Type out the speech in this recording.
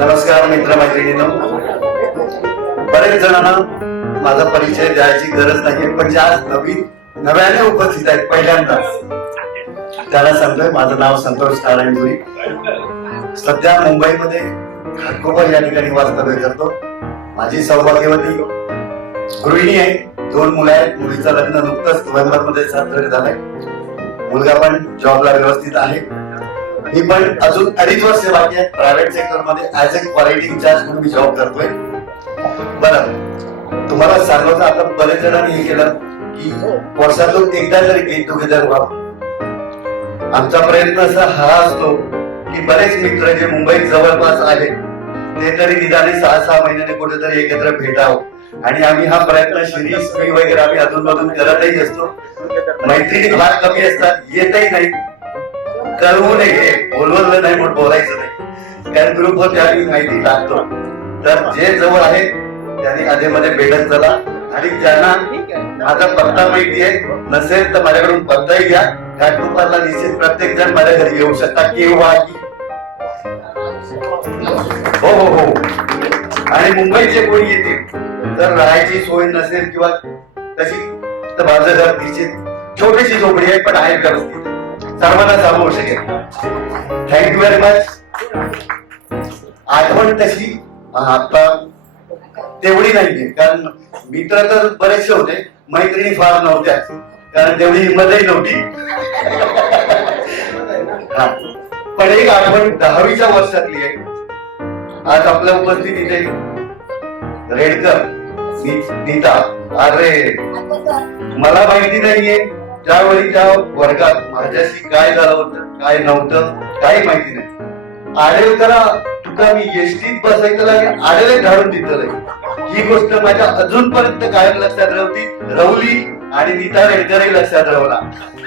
नमस्कार मित्र मैत्रिणीनो बरेच जणांना माझा परिचय द्यायची गरज नाही पण ज्या नवीन नव्याने उपस्थित आहेत पहिल्यांदाच. त्याला सांगतोय माझं नाव संतोष नारायणपुरी सध्या मुंबईमध्ये घाटकोपर या ठिकाणी वास्तव्य करतो. माझी सौभाग्यवती गृहिणी आहे. दोन मुलं आहेत. मुलीचं लग्न नुकतंच नोव्हेंबरमध्ये साजरं झालंय. मुलगा पण जॉबला व्यवस्थित आहे. मी पण अजून अडीच वर्ष बाकी आहेत प्रायव्हेट सेक्टरमध्ये ऍज अ क्वालिटी इन्चार्ज म्हणून मी जॉब करतोय. बरं तुम्हाला सांगायचं आता बरेच जणांनी हे केलं की वर्षातून एकदा तरी गेट टुगेदर व्हावं आमचा प्रयत्न असा हा असतो की बरेच मित्र जे मुंबईत जवळपास आहेत ते तरी निदाने सहा सहा महिन्याने कुठेतरी एकत्र भेटावं. आणि आम्ही हा प्रयत्न शिरीष मी वगैरे आम्ही अधूनमधून करतही असतो. मैत्रिणी फार कमी असतात येतही नाही कळवू नये बोलवलं नाही म्हणून बोलायचं नाही. कारण ग्रुपवरती आम्ही माहिती टाकतो तर जे जवळ आहे त्यांनी आधीमध्ये भेटत चला. आणि ज्यांना माझा पत्ता माहिती आहे नसेल तर माझ्याकडून पत्ताही घ्या. घाटकोपरला निश्चित प्रत्येक जण माझ्या घरी येऊ शकता केव्हा हो हो हो. आणि मुंबईचे कोणी येतील? जर राहायची सोय नसेल किंवा तशी तर माझं घर निश्चित छोटीशी झोपडी आहे पण आहे व्यवस्थित. सर्वांना सांगू शकेल. थँक्यू व्हेरी मच आठवण तशी आता तेवढी नाहीये कारण मित्र तर बरेचसे होते मैत्रिणी फार नव्हत्या कारण तेवढी हिंमतही नव्हती. पण एक आठवण दहावीच्या वर्षातली आहे. आज आपल्या उपस्थित इथे रेडकर नीता. अरे मला माहिती नाहीये. त्यावेळी त्या वर्गात माझ्याशी काय झालं होतं काय नव्हतं काही माहिती नाही. आडेलकरा तुका मी एसटीत बसायचं लागे आडेले धाडून दिलं ही गोष्ट माझ्या अजूनपर्यंत कायम लक्षात राहती. रवली आणि नीता रेडकरही लक्षात राहला मला.